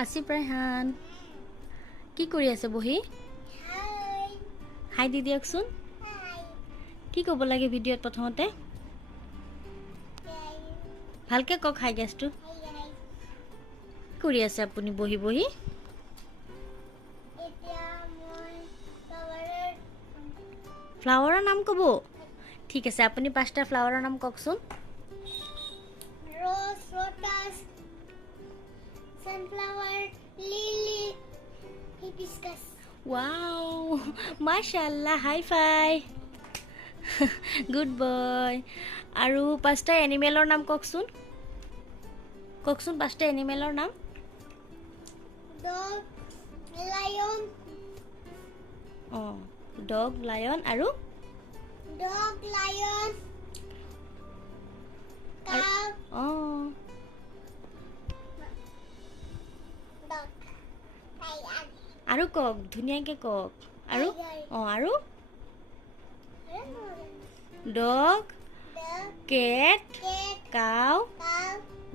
আসিফ ৰাইহান কি কৰি আছে বহি হাই দি দিয়কচোন কি ক'ব লাগে ভিডিঅ'ত প্ৰথমতে ভালকে কওক হাই গেছটো কৰি আছে আপুনি বহি বহি ফ্লাৱাৰৰ নাম ক'ব ঠিক আছে আপুনি পাঁচটা ফ্লাৱাৰৰ নাম কওকচোন Rose, lotus, sunflower, lily, hibiscus. Wow, mashallah, high five. Good boy. আৰু পাঁচটা এনিমেলৰ নাম কওকচোন কওকচোন পাঁচটা এনিমেলৰ নাম Dog, lion, অঁ ডগ লায়ন আৰু dog, lion, cow, অঁ dog, lion. আৰু কওক ধুনীয়াকৈ কওক আৰু অঁ আৰু ডগ Dog, কেট cat, cow cow,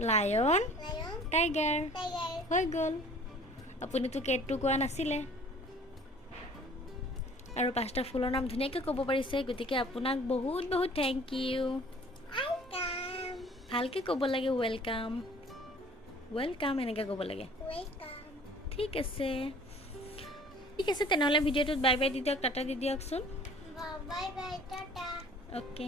lion lion, tiger tiger. হৈ গ'ল আপুনিতো কেটটো কোৱা নাছিলে আৰু পাঁচটা ফুলৰ নাম ধুনীয়াকৈ ক'ব পাৰিছে গতিকে আপোনাক বহুত বহুত থেংক ইউ Welcome, ভালকৈ ক'ব লাগে ৱেলকাম ৱেলকাম এনেকৈ ক'ব লাগে welcome. ঠিক আছে তেনেহ'লে ভিডিঅ'টোত বাই বাই দি দিয়ক টাটা দি দিয়কচোন Bye bye, tata. অ'কে